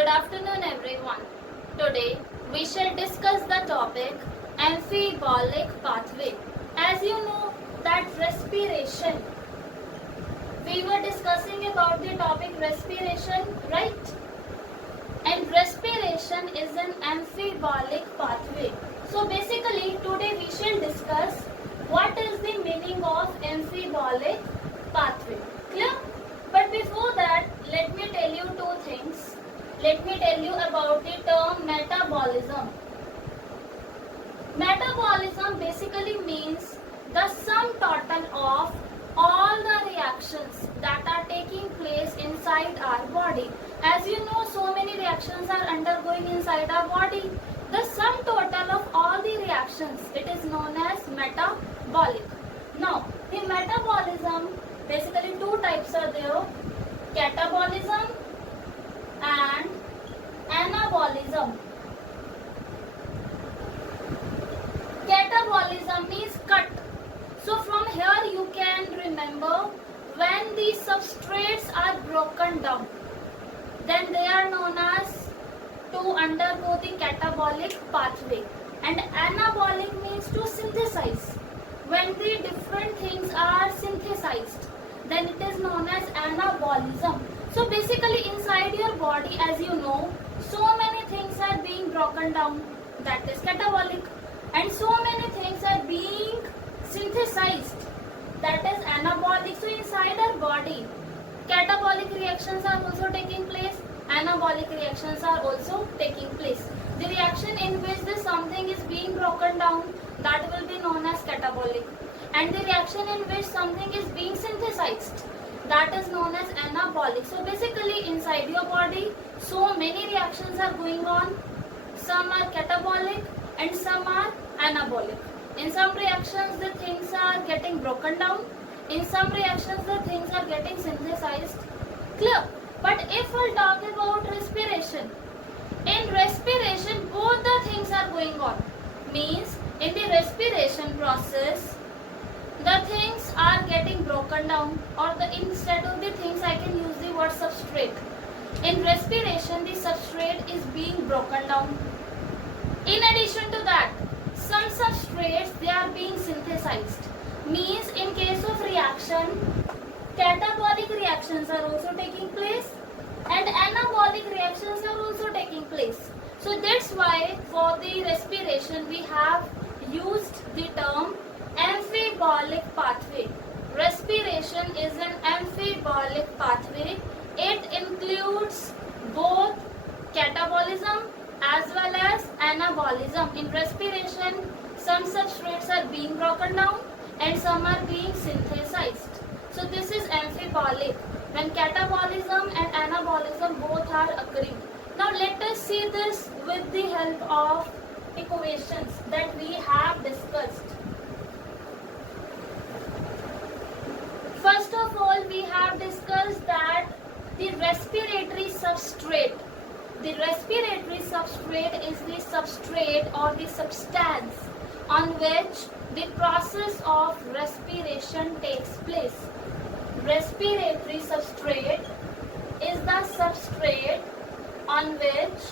Good afternoon, everyone. Today we shall discuss the topic amphibolic pathway. As you know that respiration, we were discussing about the topic respiration, right? And respiration is an amphibolic pathway. So basically today we shall discuss what is the meaning of amphibolic pathway. Clear? But before that, let me tell you two things. Let me tell you about the term metabolism. Metabolism basically means the sum total of all the reactions that are taking place inside our body. As you know, so many reactions are undergoing inside our body. The sum total of all the reactions, it is known as metabolic. Now, the metabolism, basically two types are there, catabolism and anabolism. Catabolism means cut. So from here you can remember when the substrates are broken down, then they are known as to undergo the catabolic pathway. And anabolic means to synthesize. When the different things are synthesized, then it is known as anabolism. So basically inside your body, as you know, so many things are being broken down, that is catabolic, and so many things are being synthesized, that is anabolic. So inside our body, catabolic reactions are also taking place, anabolic reactions are also taking place. The reaction in which the something is being broken down, that will be known as catabolic, and the reaction in which something is being synthesized, that is known as anabolic. So basically inside your body, so many reactions are going on. Some are catabolic and some are anabolic. In some reactions the things are getting broken down, in some reactions the things are getting synthesized. Clear? But if we'll talk about respiration, in respiration both the things are going on. Means in the respiration process the things are getting broken down, or instead of the things I can use the word substrate. In respiration the substrate is being broken down. In addition to that, some substrates, they are being synthesized. Means in case of reaction, catabolic reactions are also taking place and anabolic reactions are also taking place. So that's why for the respiration we have used the term amphibolic pathway. Respiration is an amphibolic pathway. It includes both catabolism as well as anabolism. In respiration, some substrates are being broken down and some are being synthesized. So this is amphibolic, when catabolism and anabolism both are occurring. Now let us see this with the help of equations that we have discussed. First of all, we have discussed that the respiratory substrate is the substrate or the substance on which the process of respiration takes place. Respiratory substrate is the substrate on which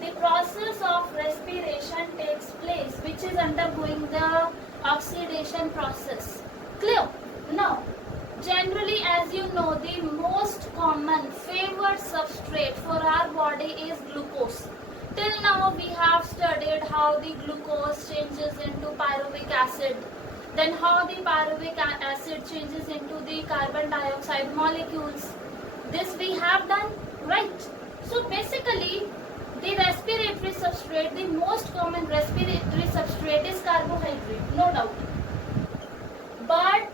the process of respiration takes place, which is undergoing the oxidation process. Clear? Now, generally, as you know, the most common favored substrate for our body is glucose. Till now we have studied how the glucose changes into pyruvic acid, then how the pyruvic acid changes into the carbon dioxide molecules. This we have done, right? So basically the respiratory substrate, the most common respiratory substrate is carbohydrate, no doubt. But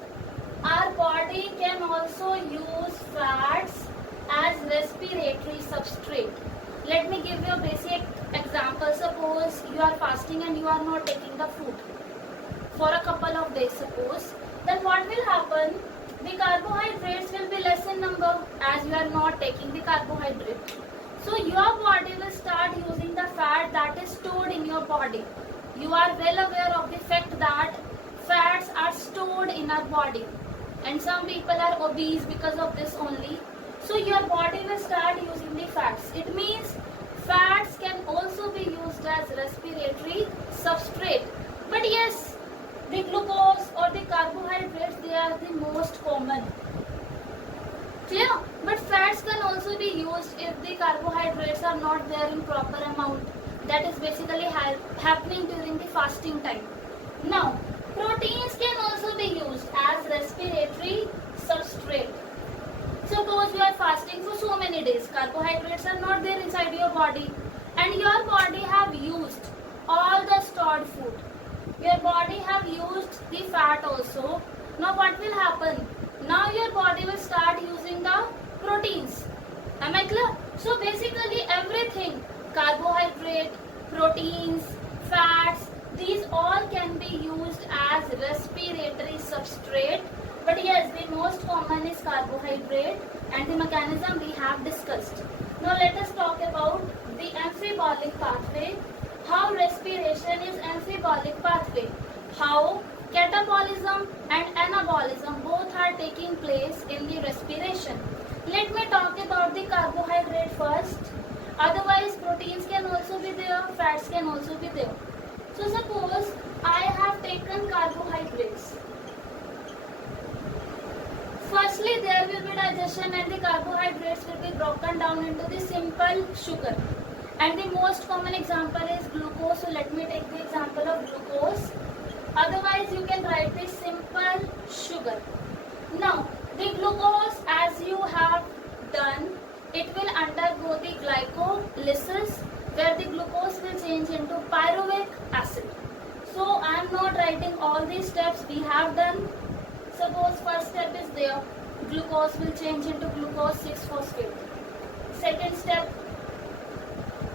our body can also use fats as respiratory substrate. Let me give you a basic example. Suppose you are fasting and you are not taking the food for a couple of days, suppose. Then what will happen? The carbohydrates will be less in number as you are not taking the carbohydrate. So your body will start using the fat that is stored in your body. You are well aware of the fact that fats are stored in our body, and some people are obese because of this only. So your body will start using the fats. It means are the most common. Clear? But fats can also be used if the carbohydrates are not there in proper amount. That is basically happening during the fasting time. Now, proteins can also be used as respiratory substrate. Suppose you are fasting for so many days, carbohydrates are not there inside your body, and your body have used all the stored food. Your body have used the fat also. Now what will happen? Now your body will start using the proteins. Am I clear? So basically everything, carbohydrate, proteins, fats, these all can be used as respiratory substrate. But yes, the most common is carbohydrate, and the mechanism we have discussed. Now let us talk about the amphibolic pathway. How respiration is amphibolic pathway. How catabolism and anabolism both are taking place in the respiration. Let me talk about the carbohydrate first. Otherwise proteins can also be there, fats can also be there. So suppose I have taken carbohydrates. Firstly, there will be digestion and the carbohydrates will be broken down into the simple sugar. And the most common example is glucose. So let me take the example of glucose. Otherwise, you can write the simple sugar. Now, the glucose, as you have done, it will undergo the glycolysis, where the glucose will change into pyruvic acid. So I am not writing all these steps we have done. Suppose first step is there, glucose will change into glucose 6-phosphate. Second step,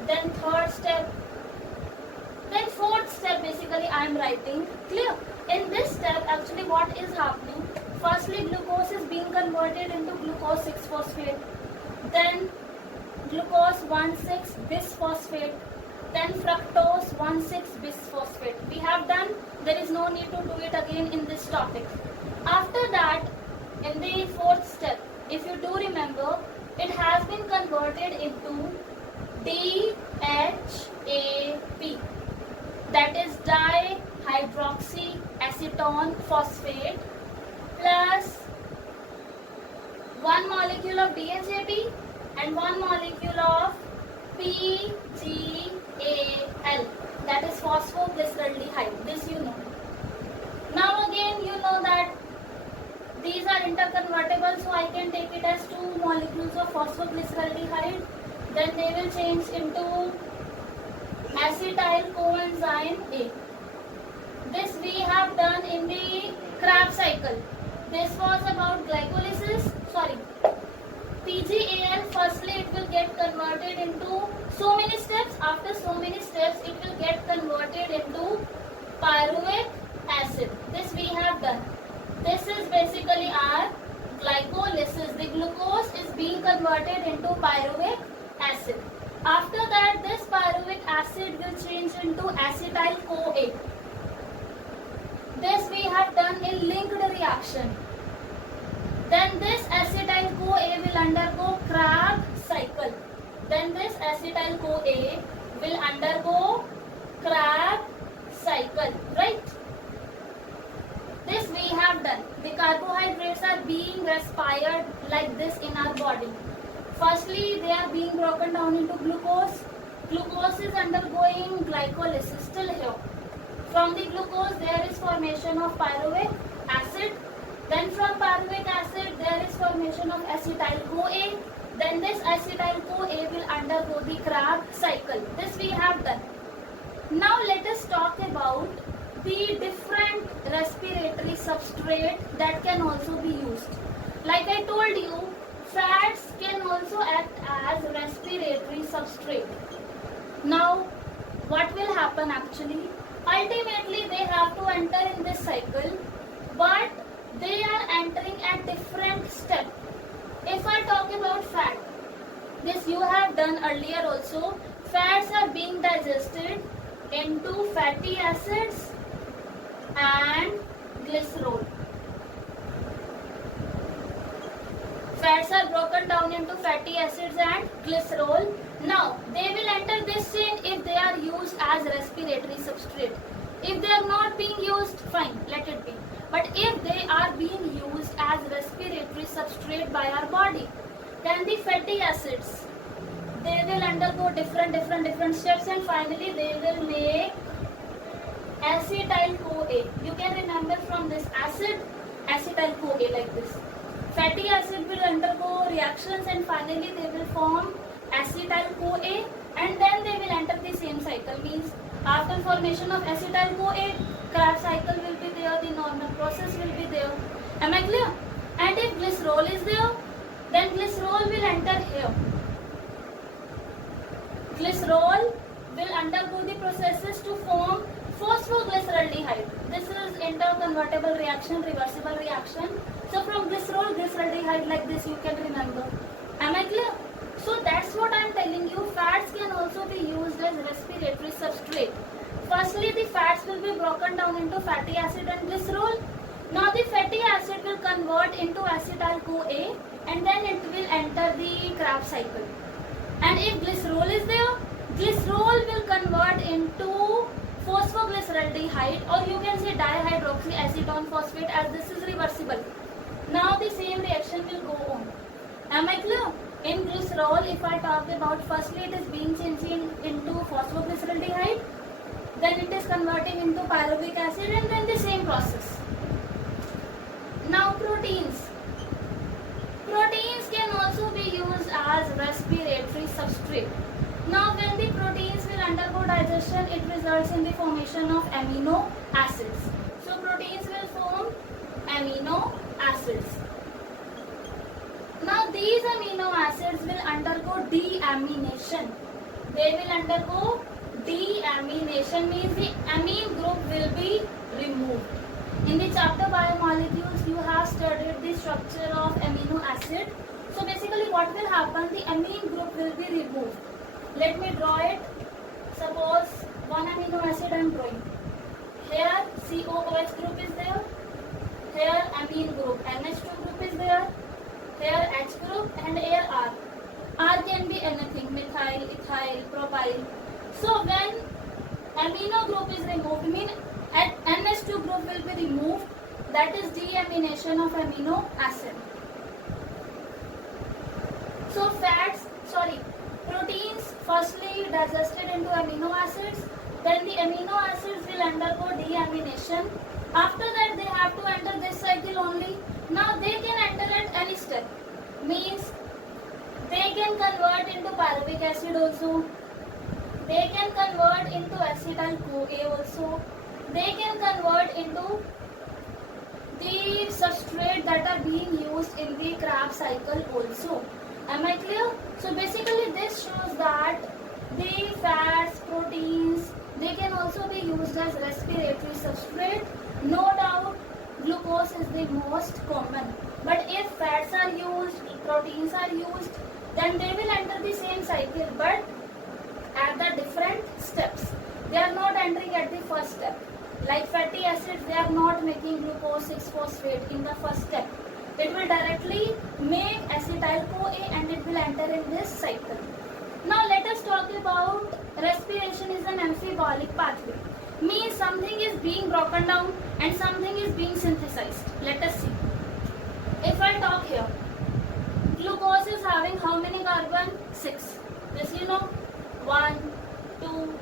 then third step, then fourth step basically I am writing. Clear? In this step actually what is happening? Firstly glucose is being converted into glucose 6-phosphate. Then glucose 1,6-bisphosphate. Then fructose 1,6-bisphosphate. We have done. There is no need to do it again in this topic. After that, in the fourth step, if you do remember, it has been converted into DHAP. That is dihydroxyacetone phosphate plus one molecule of DHAP and one molecule of PGAL. That is phosphoglyceraldehyde. This you know. Now again you know that these are interconvertible, so I can take it as 2 molecules of phosphoglyceraldehyde. Then they will change into acetyl coenzyme A. This we have done in the Krebs cycle. This was about glycolysis. PGAL, firstly it will get converted into so many steps. After so many steps, it will get converted into pyruvic acid. This we have done. This is basically our glycolysis. The glucose is being converted into pyruvic acid. After that, this pyruvic acid will change into acetyl-CoA. This we have done in linked reaction. Then this acetyl-CoA will undergo Krebs cycle. Then this acetyl-CoA will undergo Krebs cycle, right? This we have done. The carbohydrates are being respired like this in our body. Firstly, they are being broken down into glucose. Glucose is undergoing glycolysis still here. From the glucose, there is formation of pyruvic acid. Then from pyruvic acid, there is formation of acetyl-CoA. Then this acetyl-CoA will undergo the Krebs cycle. This we have done. Now let us talk about the different respiratory substrate that can also be used. Like I told you, fats can also act as respiratory substrate. Now, what will happen actually? Ultimately, they have to enter in this cycle, but they are entering at different steps. If I talk about fat, this you have done earlier also. Fats are being digested into fatty acids and glycerol. Fats are broken down into fatty acids and glycerol. Now, they will enter this chain if they are used as respiratory substrate. If they are not being used, fine, let it be. But if they are being used as respiratory substrate by our body, then the fatty acids, they will undergo different steps, and finally they will make acetyl CoA. You can remember from this acid, acetyl CoA like this. Fatty acid will undergo reactions and finally they will form acetyl CoA, and then they will enter the same cycle. Means after formation of acetyl CoA, Krebs cycle will be there, the normal process will be there. Am I clear? And if glycerol is there, then glycerol will enter here. Glycerol will undergo the processes to form phosphoglyceraldehyde. This is interconvertible reaction, reversible reaction. So from glycerol, glyceraldehyde like this you can remember. Am I clear? So that's what I am telling you. Fats can also be used as respiratory substrate. Firstly, the fats will be broken down into fatty acid and glycerol. Now the fatty acid will convert into acetyl CoA and then it will enter the Krebs cycle. And if glycerol is there, glycerol will convert into phosphoglyceraldehyde, or you can say dihydroxyacetone phosphate, as this is reversible. Now the same reaction will go on. Am I clear? In glycerol, if I talk about, firstly it is being changed into phosphoglyceraldehyde, then it is converting into pyruvic acid, and then the same process. Now proteins. Proteins can also be used as respiratory substrate. Now when the proteins will undergo digestion, it results in the formation of amino acids. So proteins will form amino acids. Now these amino acids will undergo deamination. They will undergo deamination, means the amine group will be removed. In the chapter biomolecules, you have studied the structure of amino acid. So basically what will happen, the amine group will be removed. Let me draw it. Suppose one amino acid I am drawing. Here COOH group is there. Here amine group NH2 group is there. Here H group, and here R. R can be anything, methyl, ethyl, propyl. So when amino group is removed, mean NH2 group will be removed. That is deamination of amino acid. So proteins firstly digested into amino acids, then the amino acids will undergo deamination. After that they have to enter this cycle only. Now they can enter at any step. Means they can convert into pyruvic acid also. They can convert into acetyl CoA also. They can convert into the substrate that are being used in the Krebs cycle also. Am I clear? So basically this shows that the fats, proteins, they can also be used as respiratory substrate. No doubt glucose is the most common. But if fats are used, proteins are used, then they will enter the same cycle but at the different steps. They are not entering at the first step. Like fatty acids, they are not making glucose 6-phosphate in the first step. It will directly make acetyl CoA and it will enter in this cycle. Now let us talk about respiration is an amphibolic pathway. Means something is being broken down and something is being synthesized. Let us see. If I talk here, glucose is having how many carbon? 6. This you know. 1, 2,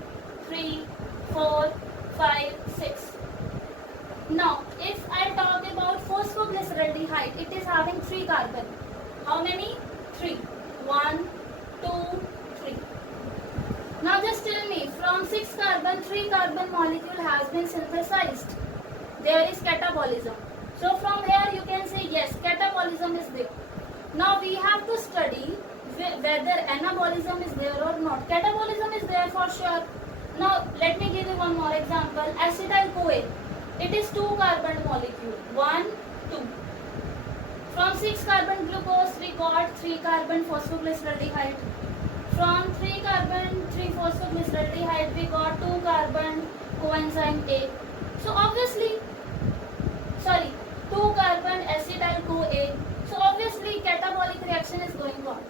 3, 4, 5, 6. Now, if I talk about phosphoglyceraldehyde, it is having 3 carbon. How many? 3. 1, 2, 3. Now just tell me, from 6 carbon, 3 carbon molecule has been synthesized. There is catabolism. So from here you can say yes, catabolism is there. Now we have to study whether anabolism is there or not. Catabolism is there for sure. Now let me give you one more example. Acetyl CoA. It is 2 carbon molecule. 1, 2. From 6 carbon glucose we got 3 carbon phosphoglyceraldehyde. From 3 carbon 3 phosphoglyceraldehyde we got 2 carbon coenzyme A. So obviously, 2 carbon acetyl CoA. So obviously catabolic reaction is going on.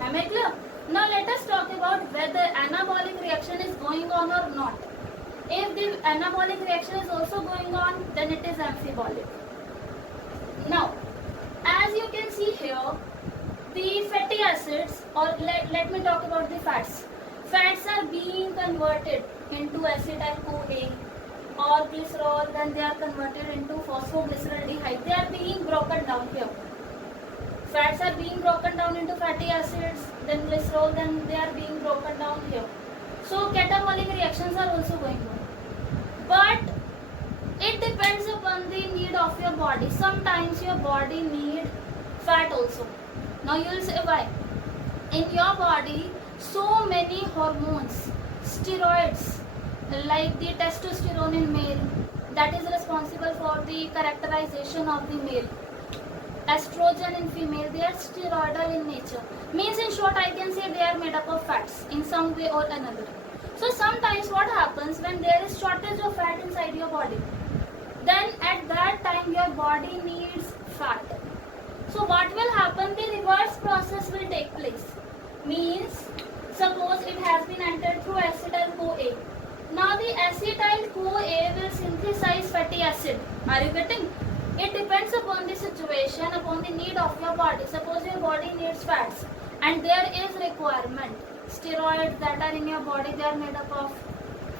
Am I clear? Now let us talk about whether anabolic reaction is going on or not. If the anabolic reaction is also going on, then it is amphibolic. Now, as you can see here, the fatty acids, or let me talk about the fats. Fats are being converted into acetyl-CoA or glycerol, then they are converted into phosphoglyceraldehyde. They are being broken down here. Fats are being broken down into fatty acids, then glycerol, then they are being broken down here. So catabolic reactions are also going on. But it depends upon the need of your body. Sometimes your body need fat also. Now you will say why? In your body, so many hormones, steroids, like the testosterone in male, that is responsible for the characterization of the male. Estrogen in female, they are steroidal in nature. Means in short, I can say they are made up of fats in some way or another. So sometimes what happens when there is shortage of fat inside your body? Then at that time your body needs fat. So what will happen? The reverse process will take place. Means, suppose it has been entered through acetyl-CoA. Now the acetyl-CoA will synthesize fatty acid. Are you getting? It depends upon the situation, upon the need of your body. Suppose your body needs fats and there is requirement. Steroids that are in your body, they are made up of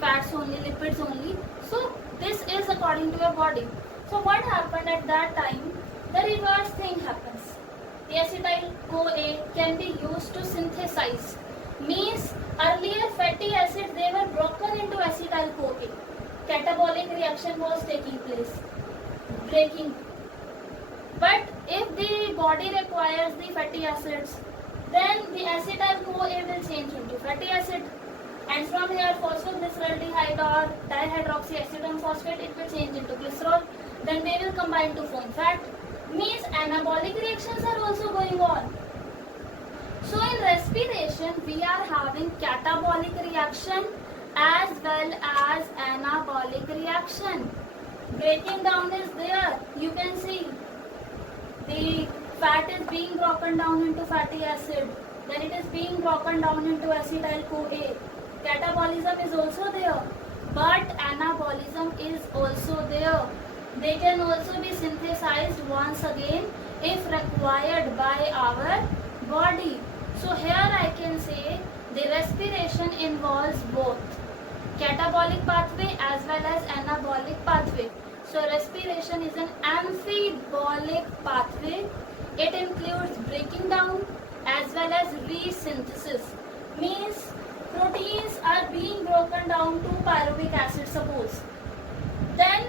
fats only, lipids only. So this is according to your body. So what happened at that time? The reverse thing happens. The acetyl-CoA can be used to synthesize. Means earlier fatty acids, they were broken into acetyl-CoA. Catabolic reaction was taking place. Breaking. But if the body requires the fatty acids, then the acetyl-CoA will change into fatty acid. And from here phosphoglyceraldehyde or dihydroxyacetone phosphate, it will change into glycerol. Then they will combine to form fat. Means anabolic reactions are also going on. So in respiration, we are having catabolic reaction as well as anabolic reaction. Breaking down is there. You can see the fat is being broken down into fatty acid. Then it is being broken down into acetyl-CoA. Catabolism is also there. But anabolism is also there. They can also be synthesized once again if required by our body. So here I can say the respiration involves both catabolic pathway as well as anabolic pathway. So respiration is an amphibolic pathway. It includes breaking down as well as resynthesis. Means proteins are being broken down to pyruvic acid, suppose. Then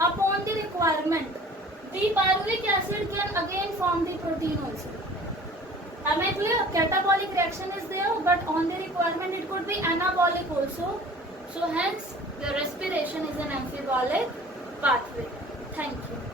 upon the requirement, the pyruvic acid can again form the protein also. Am I clear? Catabolic reaction is there, but on the requirement it could be anabolic also. So hence the respiration is an amphibolic pathway. Thank you.